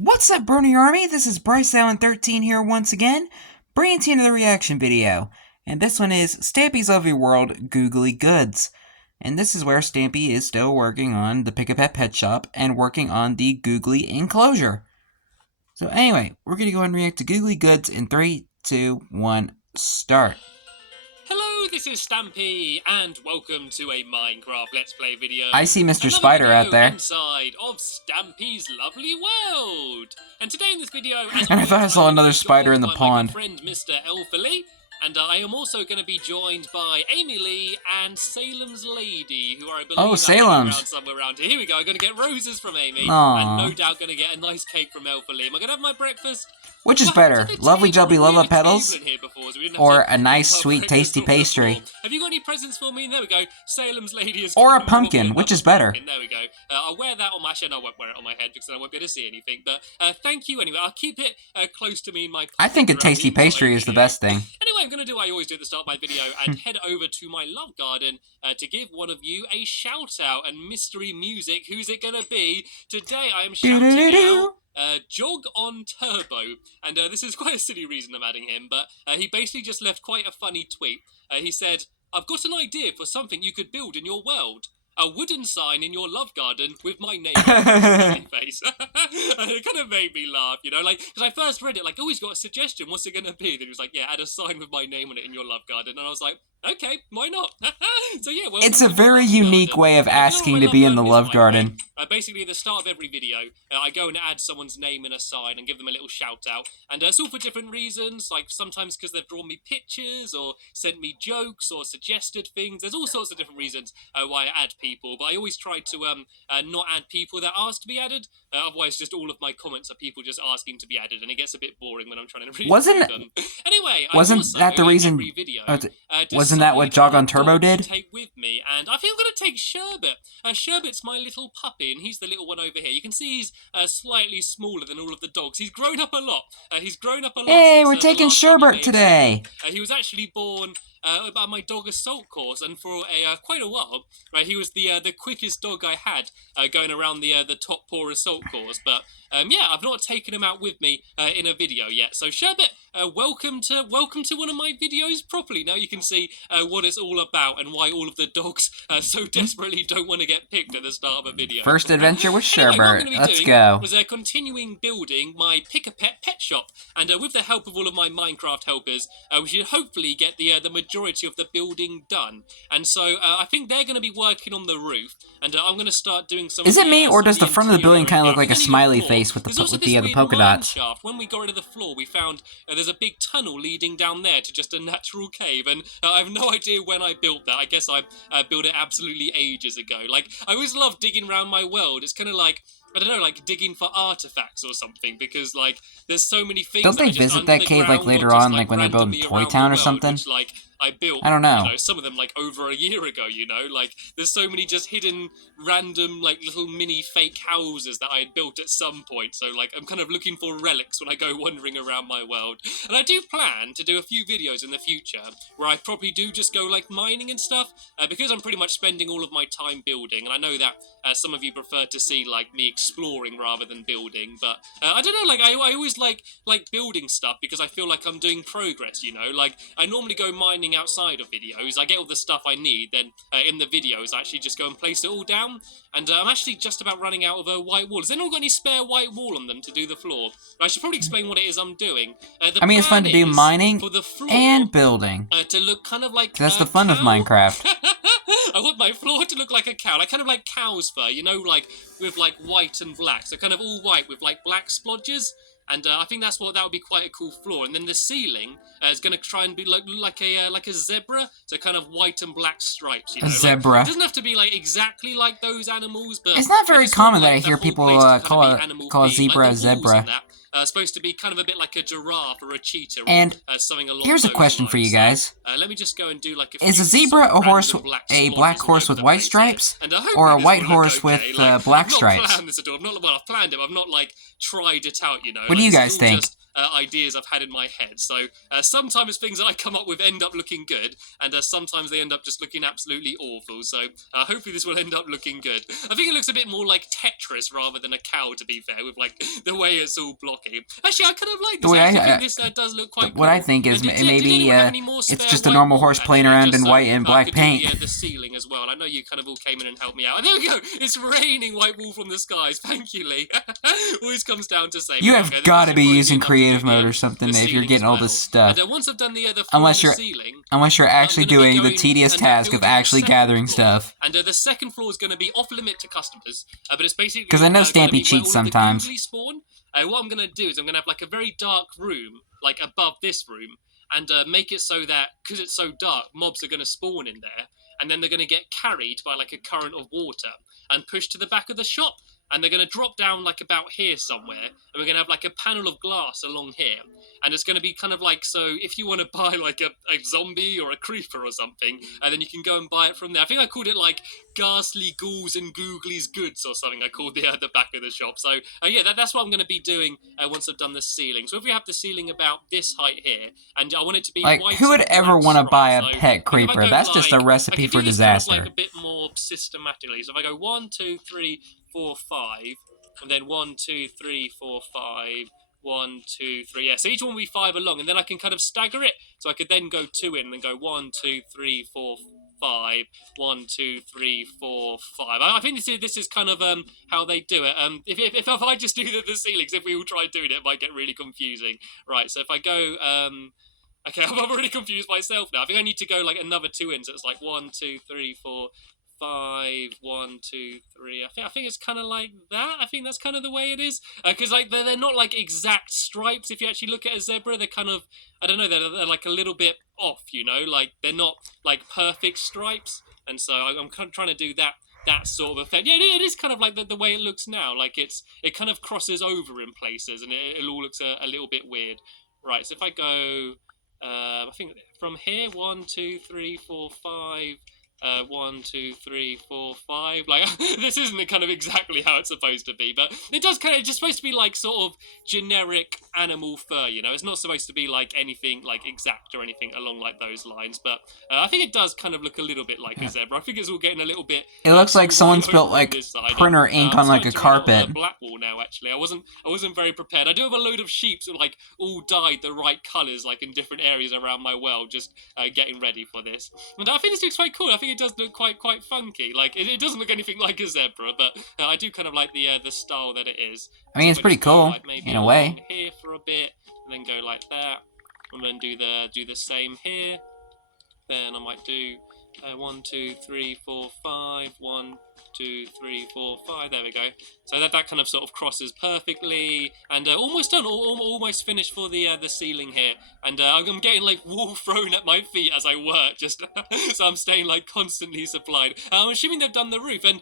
What's up, Bernie Army? This is BryceAllen13 here once again, bringing to you another reaction video. And this one is Stampy's Lovely World Googly Goods. And this is where Stampy is still working on the Pick-a-Pet Pet Shop and working on the Googly enclosure. So anyway, we're going to go and react to Googly Goods in 3, 2, 1, start. Hello, this is Stampy, and welcome to a Minecraft Let's Play video. I see Mr. Spider out there. Inside of Stampy's Lovely World. And today in this video, and I thought I saw another spider in the pond. My friend Mr. Elfily, and I am also going to be joined by Amy Lee and Salem's Lady, who are, I believe, Salem's somewhere around here. Here we go. I'm going to get roses from Amy, Aww. and no doubt going to get a nice cake from Elfily. Am I going to have my breakfast? Which is better, lovely jubbly love petals, or a nice sweet tasty pastry? Have you got any presents for me? There we go. Salem's Lady is. Or a pumpkin, which is better? There we go. I'll wear that on my head. I won't wear it on my head because then I won't be able to see anything. But thank you anyway. I'll keep it close to me in my. I think a tasty pastry is the best thing. Anyway, I'm going to do what I always do at the start of my video and head over to my love garden to give one of you a shout out and mystery music. Who's it going to be? Today I am shouting out. Jog on Turbo, and this is quite a silly reason I'm adding him, but he basically just left quite a funny tweet. He said, "I've got an idea for something you could build in your world. A wooden sign in your love garden with my name on it." Face. And it kind of made me laugh, you know, like, because I first read it, like, oh, he's got a suggestion, what's it going to be? Then he was like, yeah, add a sign with my name on it in your love garden, and I was like, okay, why not? So yeah, well, it's a very unique way of asking to be in the love garden. Basically, at the start of every video, I go and add someone's name in a sign and give them a little shout out, and it's all for different reasons, like sometimes because they've drawn me pictures or sent me jokes or suggested things. There's all sorts of different reasons why I add people, but I always try to not add people that ask to be added. Otherwise, just all of my comments are people just asking to be added, and it gets a bit boring when I'm trying to read them. Anyway, wasn't that the reason? Wasn't that what Jog on Turbo did? Take with me, and I think I'm going to take Sherbet. Sherbet's my little puppy, and he's the little one over here. You can see he's slightly smaller than all of the dogs. He's grown up a lot. Hey, we're taking Sherbet today. He was actually born by my dog assault course, and for quite a while, right, he was the quickest dog I had going around the top paw assault course. But yeah, I've not taken him out with me in a video yet. So Sherbet, welcome to one of my videos properly. Now you can see what it's all about and why all of the dogs so desperately don't want to get picked at the start of a video. First adventure with Sherbet. Anyway, Let's go. Was continuing building my Pick-a-Pet pet shop, and with the help of all of my Minecraft helpers, we should hopefully get the majority of the building done. And so I think they're going to be working on the roof, and I'm going to start doing some. Is it me, or does the front of the building kind of look like a smiley face with the polka dots? When we got rid of the floor, we found there's a big tunnel leading down there to just a natural cave, and I have no idea when I built that. I guess I built it absolutely ages ago. Like, I always love digging around my world. It's kind of like, I don't know, like digging for artifacts or something, because like there's so many things. Don't they visit that cave like later on, like when they build Toy Town or something? Which, like, I built, I don't know. You know, some of them like over a year ago, you know, like there's so many just hidden random like little mini fake houses that I had built at some point. So like I'm kind of looking for relics when I go wandering around my world. And I do plan to do a few videos in the future where I probably do just go like mining and stuff, because I'm pretty much spending all of my time building. And I know that some of you prefer to see like me exploring rather than building, but I don't know, like I always like building stuff because I feel like I'm doing progress, you know. Like I normally go mining outside of videos. I get all the stuff I need, then in the videos I actually just go and place it all down, and I'm actually just about running out of a white wall. Has anyone got any spare white wall on them to do the floor? I should probably explain what it is I'm doing. I mean, it's fun to do mining for the floor, and building. To look kind of like that's the fun of Minecraft. I want my floor to look like a cow, like kind of like cow's fur, you know, like with like white and black, so kind of all white with like black splodges. And I think that would be quite a cool floor. And then the ceiling is going to try and be like a zebra, so kind of white and black stripes. You know? A zebra. Like, it doesn't have to be like exactly like those animals, but it's not very common that I hear people call a zebra like a zebra. Supposed to be kind of a bit like a giraffe or a cheetah, and or something along here's a question lines. for you guys. Let me just go and do like a is a zebra a horse, a black horse with white stripes, or a white horse with black stripes? I've not planned this at all. I've planned it. I've not like tried it out. You know. What do you guys think? ideas I've had in my head. So sometimes things that I come up with end up looking good, and sometimes they end up just looking absolutely awful. So hopefully this will end up looking good. I think it looks a bit more like Tetris rather than a cow, to be fair, with like the way it's all blocky. Actually, I kind of like this. I think this does look quite cool. What I think is maybe it's just a normal horse playing around in white and black paint. The ceiling as well. And I know you kind of all came in and helped me out. And there we go. It's raining white wool from the skies. Thank you, Lee. Always comes down to saving. You have got to be using creative mode or something if you're getting all this stuff. And once I've done the unless you're actually doing the going tedious task of actually gathering stuff. And the second floor is going to be off limit to customers, but it's basically because I know Stampy cheats sometimes. Spawn. What I'm going to do is I'm going to have like a very dark room, like above this room, and make it so that because it's so dark, mobs are going to spawn in there, and then they're going to get carried by like a current of water and pushed to the back of the shop. And they're going to drop down like about here somewhere, and we're going to have like a panel of glass along here, and it's going to be kind of like, so if you want to buy like a zombie or a creeper or something, and then you can go and buy it from there. I think I called it like Ghastly Ghouls and Googlies Goods or something. I called the back of the shop. So yeah, that's what I'm going to be doing once I've done the ceiling. So if we have the ceiling about this height here, and I want it to be like, white, who would ever want to buy a pet so creeper? That's just a recipe for disaster. Kind of like a bit more systematically. So if I go 1, 2, 3, 4, 5, and then 1, 2, 3, 4, 5, 1, 2, 3. Yeah, so each one will be 5 along, and then I can kind of stagger it. So I could then go 2 in and then go 1, 2, 3, 4, 5, 1, 2, 3, 4, 5. I think this is kind of how they do it. If I just do the ceilings, if we all try doing it might get really confusing. Right, so if I go okay, I'm already confused myself now. I think I need to go like another 2 in, so it's like 1, 2, 3, 4, 5, 1, 2, 3. I think it's kind of like that. I think that's kind of the way it is. Because like they're not like exact stripes. If you actually look at a zebra, they're kind of, I don't know, they're like a little bit off. You know, like they're not like perfect stripes. And so I'm kind of trying to do that sort of effect. Yeah, it is kind of like the way it looks now. Like it kind of crosses over in places, and it all looks a little bit weird. Right. So if I go, I think from here, 1, 2, 3, 4, 5. 1, 2, 3, 4, 5. Like this isn't kind of exactly how it's supposed to be, but it does kind of. It's just supposed to be like sort of generic animal fur. You know, it's not supposed to be like anything like exact or anything along like those lines. But I think it does kind of look a little bit like a zebra. I think it's all getting a little bit. It looks like someone spilled like printer ink on like a carpet. Black wall now. Actually, I wasn't very prepared. I do have a load of sheep who like all dyed the right colours, like in different areas around my world, just getting ready for this. And I think this looks quite cool. I think it does look quite funky. Like it doesn't look anything like a zebra, but I do kind of like the style that it is. I mean, it's pretty cool like in a way. Here for a bit, and then go like that, and then do the same here. Then I might do 1, 2, 3, 4, 5. 1, 2, 3, 4, 5. There we go. So that kind of sort of crosses perfectly, and almost done. Almost finished for the ceiling here, and I'm getting like wool thrown at my feet as I work, just so I'm staying like constantly supplied. I'm assuming they've done the roof, and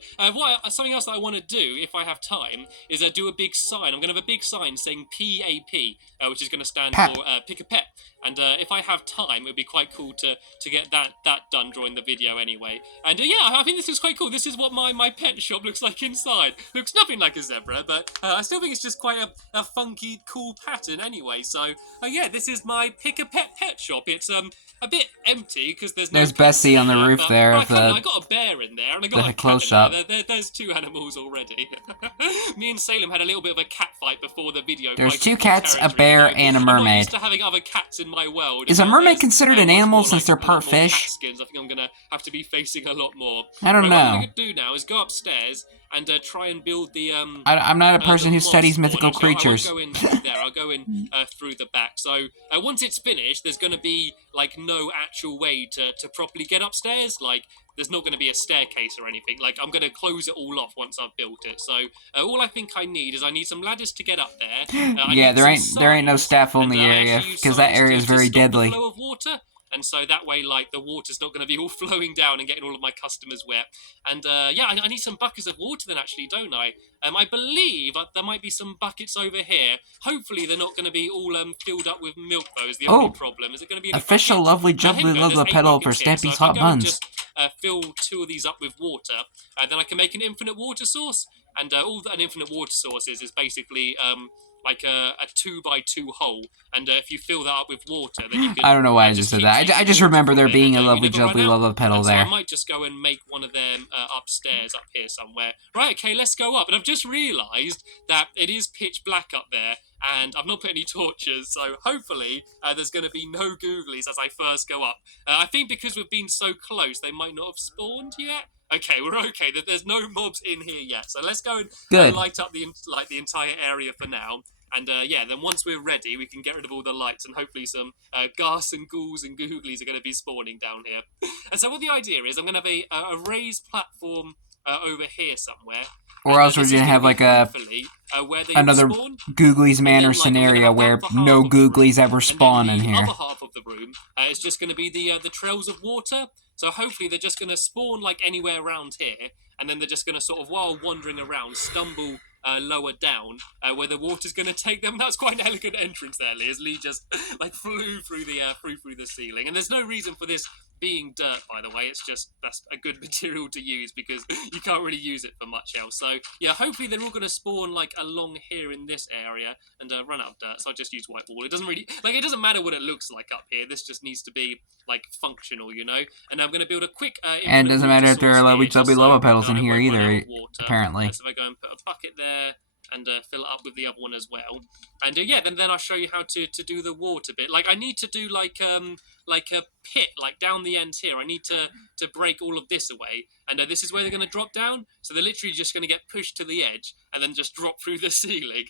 something else that I want to do if I have time is do a big sign. I'm going to have a big sign saying PAP, which is going to stand for Pick a Pet. And if I have time, it would be quite cool to get that done during the video anyway. And yeah, I think this is quite cool. This is what my pet shop looks like inside. Looks nothing like a zebra, but I still think it's just quite a funky, cool pattern anyway. So yeah, this is my Pick a Pet shop. It's a bit empty because there's Bessie on the roof there. I got a bear in there, and I got a cat shop. There's 2 animals already. Me and Salem had a little bit of a cat fight before the video. There's 2 cats, a bear, and a mermaid. I'm not used to having other cats in my world. Is a mermaid considered an animal since they're part fish? Cat skins. I think I'm gonna have to be facing a lot more. I don't know. What I'm gonna do now is go upstairs and try and build the I'm not a person who studies mythical creatures. I won't go in there. I'll go in through the back. So once it's finished, there's going to be like no actual way to properly get upstairs. Like there's not going to be a staircase or anything. Like I'm going to close it all off once I've built it. So all I think I need some ladders to get up there. Yeah, there ain't no staff on the area because that area is very deadly. Flow of water. And so that way, like, the water's not going to be all flowing down and getting all of my customers wet. And, yeah, I need some buckets of water then, actually, don't I? I believe there might be some buckets over here. Hopefully they're not going to be all filled up with milk, though, is the only problem. Is it going to be official lovely jubbly lovely pedal for Stampy's Hot Buns. Just fill 2 of these up with water, and then I can make an infinite water source. And all that an infinite water source is basically... like a 2x2 hole, and if you fill that up with water, then you can. I don't know why I just said that. I just remember there being a lovely jubbly lava petal there. So I might just go and make one of them upstairs up here somewhere. Right, okay, let's go up. And I've just realised that it is pitch black up there, and I've not put any torches, so hopefully there's going to be no Googlies as I first go up. I think because we've been so close, they might not have spawned yet. Okay, we're okay. There's no mobs in here yet, so let's go and light up the entire area for now. And then once we're ready, we can get rid of all the lights, and hopefully some ghast and ghouls and googlies are going to be spawning down here. And so what the idea is, I'm going to have a raised platform over here somewhere. Or else we're going to have like another Googlies Manor scenario where no Googlies ever spawn in here. The other half of the room is just going to be the trails of water. So hopefully they're just going to spawn like anywhere around here, and then they're just going to sort of, while wandering around, stumble lower down where the water's going to take them. That's quite an elegant entrance there, Lee, as Lee just like flew through the ceiling. And there's no reason for this being dirt, by the way. It's just, that's a good material to use because you can't really use it for much else. So yeah, hopefully they're all going to spawn like along here in this area and run out of dirt. So I'll just use white wall. It doesn't really, like, it doesn't matter what it looks like up here. This just needs to be like functional, you know. And I'm going to build a quick and it doesn't matter if there are lovely lava petals in here either, apparently. So if I go and put a bucket there and fill it up with the other one as well. And then I'll show you how to do the water bit. Like, I need to do like a pit like down the end here. I need to break all of this away, and this is where they're going to drop down. So they're literally just going to get pushed to the edge and then just drop through the ceiling.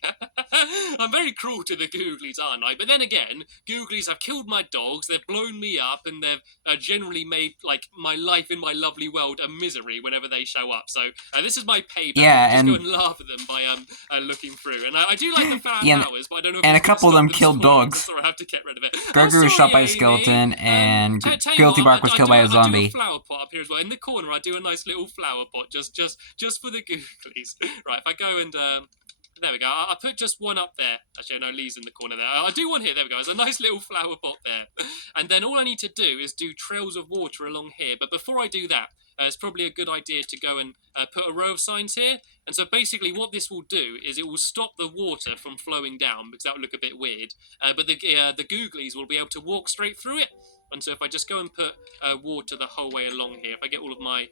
I'm very cruel to the Googlies, aren't I? But then again, Googlies have killed my dogs, they've blown me up, and they've generally made like my life in my lovely world a misery whenever they show up. So this is my payback. Yeah, just go and laugh at them by looking through. And I do like the fan powers, but I don't know if and a couple of them killed dogs. So I have to get rid of it. Gregory was shot by a skeleton, and Guilty Bark was killed by a zombie. I do a flower pot up here as well. In the corner, I do a nice little flower pot just for the Googlies. Right, if I go and there we go. I put just one up there. Actually, no, Lee's in the corner there. I do one here. There we go. There's a nice little flower pot there. And then all I need to do is do trails of water along here. But before I do that, it's probably a good idea to go and put a row of signs here. And so basically what this will do is it will stop the water from flowing down, because that would look a bit weird. But the Googlies will be able to walk straight through it. And so if I just go and put water the whole way along here, if I get all of my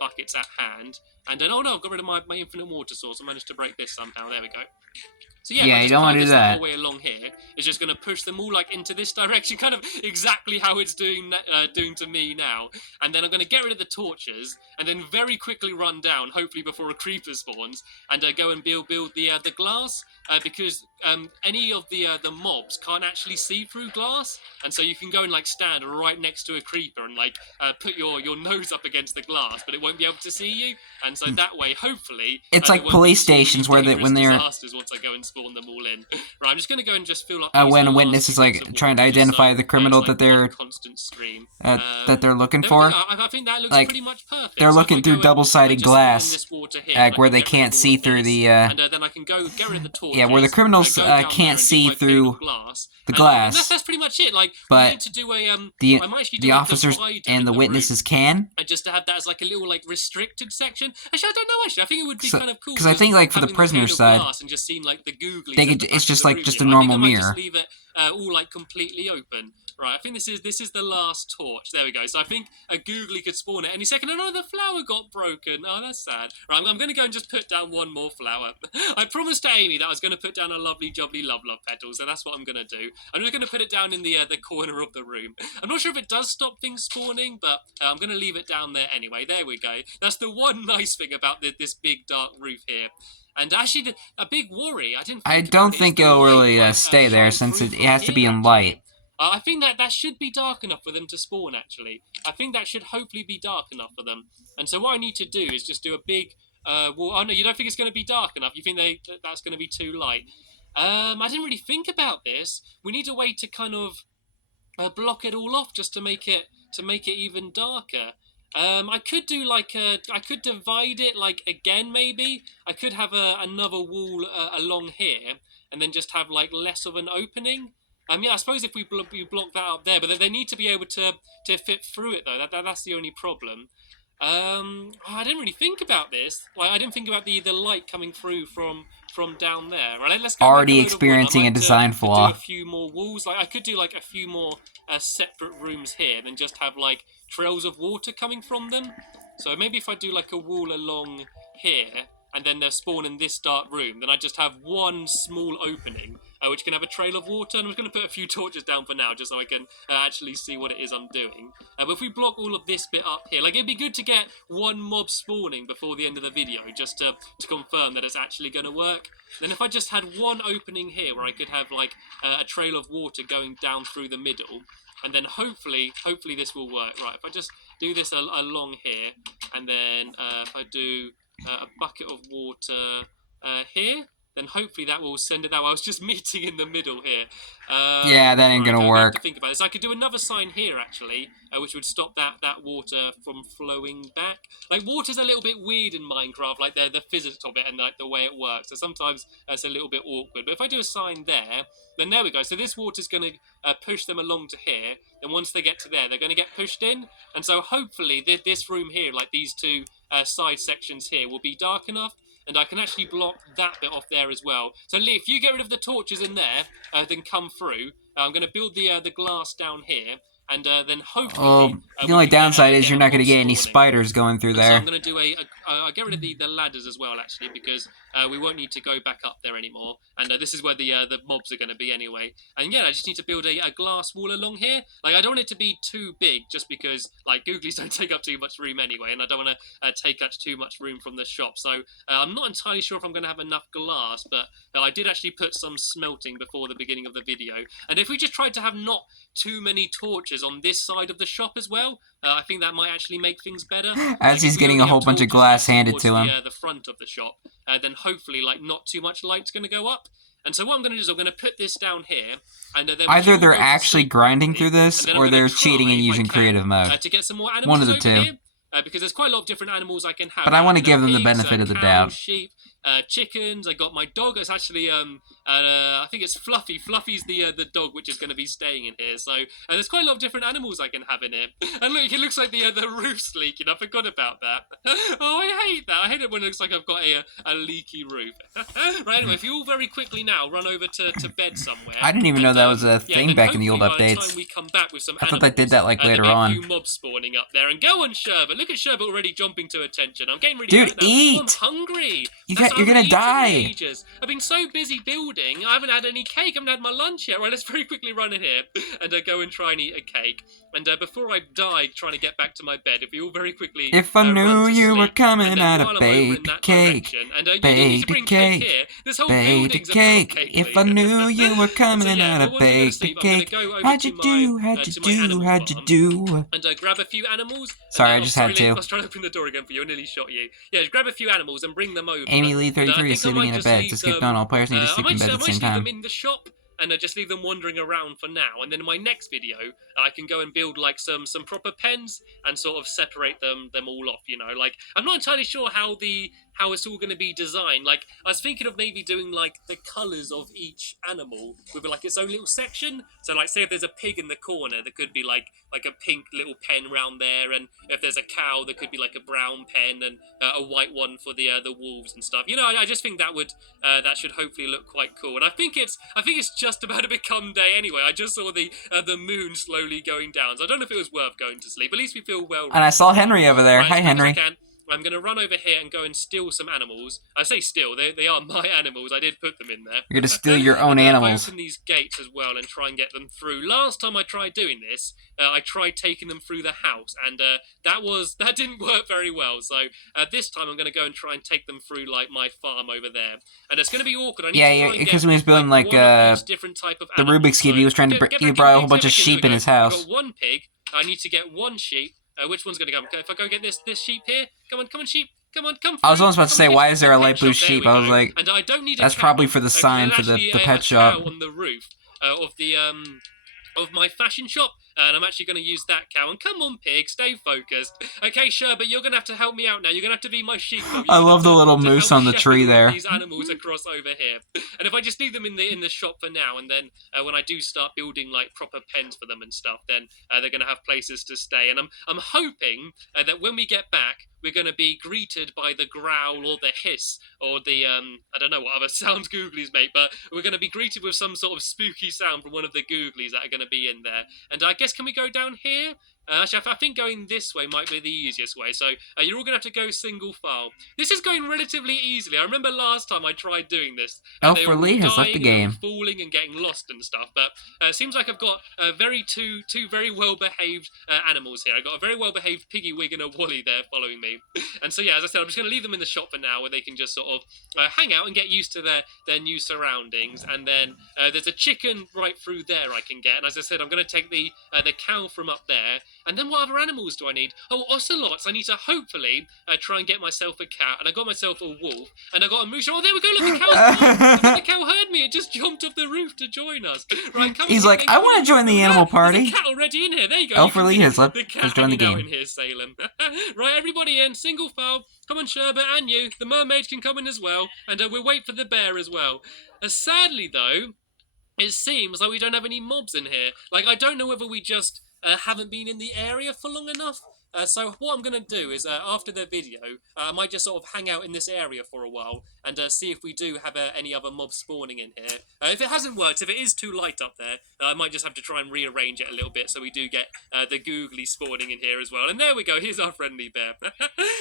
buckets at hand, and then, oh no, I've got rid of my infinite water source. I managed to break this somehow. There we go. So yeah, you don't want to do that. The whole way along here is just going to push them all like into this direction, kind of exactly how it's doing to me now. And then I'm going to get rid of the torches, and then very quickly run down, hopefully before a creeper spawns, and go and build the glass, because any of the mobs can't actually see through glass, and so you can go and like stand right next to a creeper and like put your nose up against the glass, but it won't be able to see you. And so that way, hopefully, it's like police stations where when they're disasters once I go and spawn them all in. Right, I'm just going to go and just fill up. When a witness is like trying to identify the criminal that they're constant stream that they're looking for. I think that looks like pretty much perfect. They're looking through double-sided glass, where they can't see through the. And then I can go get rid of the torches. Yeah, where the criminals can't see through the glass. That's pretty much it. Like, but we need to do a the officers and the witnesses can. And just to have that as like a little like restricted section. Actually, I don't know. Actually, I think it would be kind of cool. Because I think like for the prisoner's side, and just seeing like the Googlies. It's just like just a normal mirror. Just leave it all like completely open. Right, I think this is the last torch. There we go. So I think a Googly could spawn at any second. Oh no, the flower got broken. Oh, that's sad. Right, I'm going to go and just put down one more flower. I promised to Amy that I was going to put down a lovely jubbly love petal, so that's what I'm going to do. I'm just going to put it down in the corner of the room. I'm not sure if it does stop things spawning, but I'm going to leave it down there anyway. There we go. That's the one nice thing about this big dark roof here. And actually, a big worry. I don't think it'll really stay there, since it has to be in light. I think that should be dark enough for them to spawn, actually. I think that should hopefully be dark enough for them. And so what I need to do is just do a big wall. Oh, no, you don't think it's going to be dark enough? You think that's going to be too light? I didn't really think about this. We need a way to kind of block it all off just to make it even darker. I could do like I could divide it like again, maybe. I could have another wall along here, and then just have like less of an opening. Yeah, I suppose if we block that up there, but they need to be able to fit through it though. That's the only problem. I didn't really think about this. Like, I didn't think about the light coming through from down there. Right, let's go back a Already load of wood. I experiencing a might design to do a flaw. few more walls. Like, I could do like a few more separate rooms here, than just have like trails of water coming from them. So maybe if I do like a wall along here, and then they're spawn in this dark room, then I just have one small opening, which can have a trail of water. And I'm just going to put a few torches down for now, just so I can actually see what it is I'm doing. But if we block all of this bit up here, like, it'd be good to get one mob spawning before the end of the video, just to confirm that it's actually going to work. Then if I just had one opening here where I could have like a trail of water going down through the middle, and then hopefully this will work. Right, if I just do this along here, and then if I do a bucket of water here, then hopefully that will send it that way. I was just meeting in the middle here. Yeah, that ain't gonna work. I have to think about this. I could do another sign here, actually, which would stop that water from flowing back. Like, water's a little bit weird in Minecraft, like the physics of it and like the way it works. So sometimes it's a little bit awkward. But if I do a sign there, then there we go. So this water's going to push them along to here. Then once they get to there, they're going to get pushed in. And so hopefully this room here, like these two side sections here, will be dark enough. And I can actually block that bit off there as well. So Lee, if you get rid of the torches in there, then come through. I'm going to build the glass down here, and then hopefully... the only downside is you're not going to get any spiders going through there. So I'm going to do I'll get rid of the ladders as well, actually, because we won't need to go back up there anymore. And this is where the mobs are going to be anyway. And yeah, I just need to build a glass wall along here. Like, I don't want it to be too big, just because, like, Googlies don't take up too much room anyway, and I don't want to take up too much room from the shop. So I'm not entirely sure if I'm going to have enough glass, but I did actually put some smelting before the beginning of the video. And if we just tried to have not too many torches on this side of the shop as well, I think that might actually make things better. As he's getting a whole bunch of glass handed to him. The front of the shop, then hopefully, like, not too much light's going to go up. And so what I'm going to do is I'm going to put this down here, and then either they're actually grinding through this, or they're cheating and using creative mode. To get some more animals. One of the two. Here, because there's quite a lot of different animals I can have. But I want to give them the benefit of the doubt. Sheep, chickens. I got my dog. It's actually I think it's Fluffy. Fluffy's the dog which is going to be staying in here. So there's quite a lot of different animals I can have in here. And look, it looks like the roof's leaking. I forgot about that. Oh, I hate that. I hate it when it looks like I've got a leaky roof. Right, anyway, if you all very quickly now run over to bed somewhere. I didn't even know that was a thing back in the old updates. By the time we come back with some I thought they did that like later on. A few mobs spawning up there, and go on, Sherbet. Look at Sherbet already jumping to attention. I'm getting really Dude, eat! Oh, I'm hungry. You're gonna die. I've been so busy building, I haven't had any cake. I haven't had my lunch yet. Right, let's very quickly run in here and go and try and eat a cake. And before I die trying to get back to my bed, if you all very quickly if I knew you were coming out of bake cake, bake cake, bake cake. If I knew you were coming out of bake cake, how'd you do? And grab a few animals. Sorry, I just had to. I was trying to open the door again for you. I nearly shot you. Yeah, just grab a few animals and bring them over. Amy Lee 33 is sitting in a bed. To skip on, all players need to sleep in bed at the same time. I might leave them in the shop and just leave them wandering around for now. And then in my next video, I can go and build like some proper pens and sort of separate them all off. You know, like I'm not entirely sure how it's all going to be designed. Like I was thinking of maybe doing like the colours of each animal with like its own little section. So like say if there's a pig in the corner, there could be like a pink little pen around there, and if there's a cow, there could be like a brown pen and a white one for the wolves and stuff. You know, I just think that should hopefully look quite cool. And I think it's just about to become day anyway. I just saw the moon slowly going down, so I don't know if it was worth going to sleep. At least we feel well. And I saw Henry over there. Hi, Henry. I'm going to run over here and go and steal some animals. I say steal, they are my animals. I did put them in there. You're going to steal your own animals. Open these gates as well and try and get them through. Last time I tried doing this, I tried taking them through the house, and that didn't work very well. So this time I'm going to go and try and take them through like my farm over there. And it's going to be awkward. I need to try and because when he was building like different type of the Rubik's Cube, he was trying to he brought a whole bunch of sheep in his house. I've got one pig. I need to get one sheep. Which one's going to come? If I go get this sheep here, come on, sheep. Come through. I was almost about to say, why is there a light blue sheep? I was like, and I don't need that's probably for the sign for the pet shop. On the roof of my fashion shop, and I'm actually going to use that cow. And come on, pig, stay focused. Okay, Sherbet, you're going to have to help me out now. You're going to have to be my sheep. I love the little moose on the tree there. These animals across over here. And if I just leave them in the shop for now, and then when I do start building like proper pens for them and stuff, then they're going to have places to stay. And I'm hoping that when we get back, we're going to be greeted by the growl or the hiss or the I don't know what other sounds Googlies make, but we're going to be greeted with some sort of spooky sound from one of the Googlies that are going to be in there. And I guess, can we go down here? Actually, I think going this way might be the easiest way, so you're all going to have to go single file. This is going relatively easily. I remember last time I tried doing this. Elf for Lee has left the game. Falling and getting lost and stuff, but it seems like I've got two very well-behaved animals here. I've got a very well-behaved Piggy Wig and a Wally there following me. And so, yeah, as I said, I'm just going to leave them in the shop for now, where they can just sort of hang out and get used to their new surroundings. And then there's a chicken right through there I can get. And as I said, I'm going to take the cow from up there. And then what other animals do I need? Oh, ocelots. I need to hopefully try and get myself a cat. And I got myself a wolf. And I got a moose. Oh, there we go. Look, the cow's gone. The cow heard me. It just jumped off the roof to join us. Right, come He's like, I want to join the animal party. There's a cat already in here. There you go. Elf for Lee has left. The cat Has joined the game. in here, Salem. Right, everybody in. Single file. Come on, Sherbet, and you. The mermaid can come in as well. And we'll wait for the bear as well. Sadly, though, it seems like we don't have any mobs in here. Like, I don't know whether we just haven't been in the area for long enough. So what I'm going to do is, after the video, I might just sort of hang out in this area for a while and see if we do have any other mobs spawning in here. If it hasn't worked, if it is too light up there, I might just have to try and rearrange it a little bit so we do get the Googly spawning in here as well. And there we go, here's our friendly bear.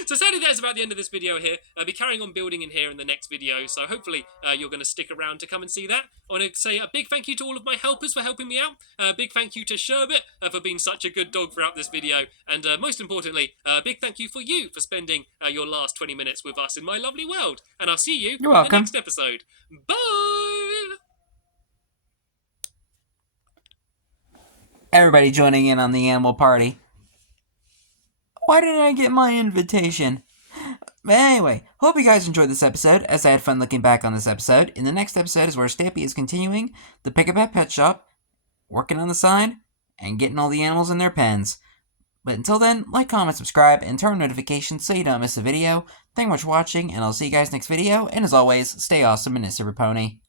So sadly, that's about the end of this video here. I'll be carrying on building in here in the next video, so hopefully you're going to stick around to come and see that. I want to say a big thank you to all of my helpers for helping me out. A big thank you to Sherbet for being such a good dog throughout this video. And most importantly, a big thank you for you for spending your last 20 minutes with us in my lovely world. And I'll see you You're in welcome. the next episode. Bye! Everybody joining in on the animal party. Why didn't I get my invitation? But anyway, hope you guys enjoyed this episode, as I had fun looking back on this episode. In the next episode is where Stampy is continuing the Pick Up at Pet Shop, working on the sign, and getting all the animals in their pens. But until then, like, comment, subscribe, and turn on notifications so you don't miss a video. Thank you much for watching, and I'll see you guys next video. And as always, stay awesome and S3EP12.